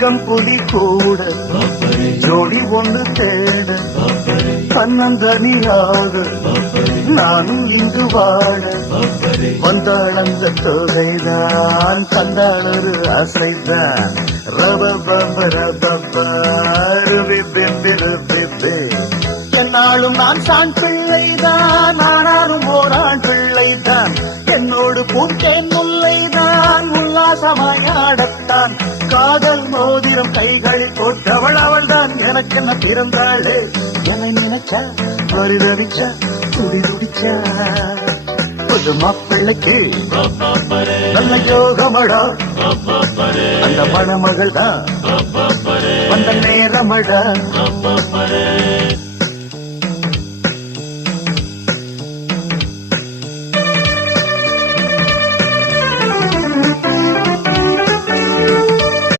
சிங்கம் புலி கூட ஜோடி ஒன்று தேட தன்னந்தனியாக நானும் இங்கு வாழ வந்தாள் அந்த தொகைதான் தந்தாள் ஒரு அசைதான் என்னாலும் நான் சான் பிள்ளைதான் ஆனாலும் ஓரான் பிள்ளைதான் என்னோடு பூத்தேன் முல்லைதான் உல்லாசமாயாடத்தான் காதல் மோதிரம் கைகளில் போட்டவள் அவள் தான் எனக்கு என்ன பிறந்தாளே என்னை நினைச்சா பரிதவிச்சா துடி துடிச்சா புது மாப்பிள்ளைக்கு நல்ல யோகமடா அந்த மணமகள் தான் வந்த நேரமடா